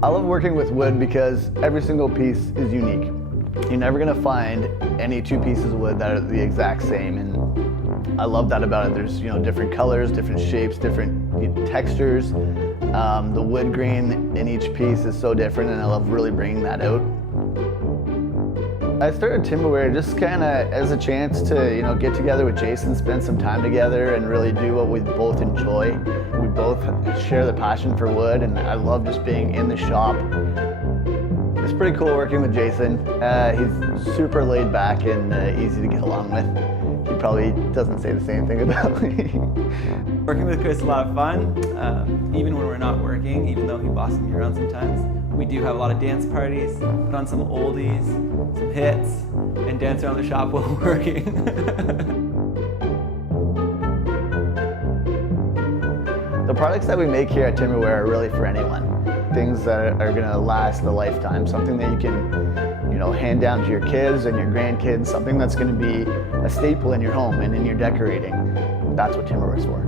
I love working with wood because every single piece is unique. You're never gonna find any two pieces of wood that are the exact same, and I love that about it. There's different colors, different shapes, different textures. The wood grain in each piece is so different, and I love really bringing that out. I started Timberware just kind of as a chance to get together with Jason, spend some time together, and really do what we both enjoy. We both share the passion for wood, and I love just being in the shop. It's pretty cool working with Jason. He's super laid back and easy to get along with. He probably doesn't say the same thing about me. Working with Chris is a lot of fun, even when we're not working, even though he bosses me around sometimes. We do have a lot of dance parties, put on some oldies, some hits, and dance around the shop while we're working. The products that we make here at Timberware are really for anyone. Things that are going to last a lifetime, something that you can hand down to your kids and your grandkids, something that's going to be a staple in your home and in your decorating. That's what Timberware is for.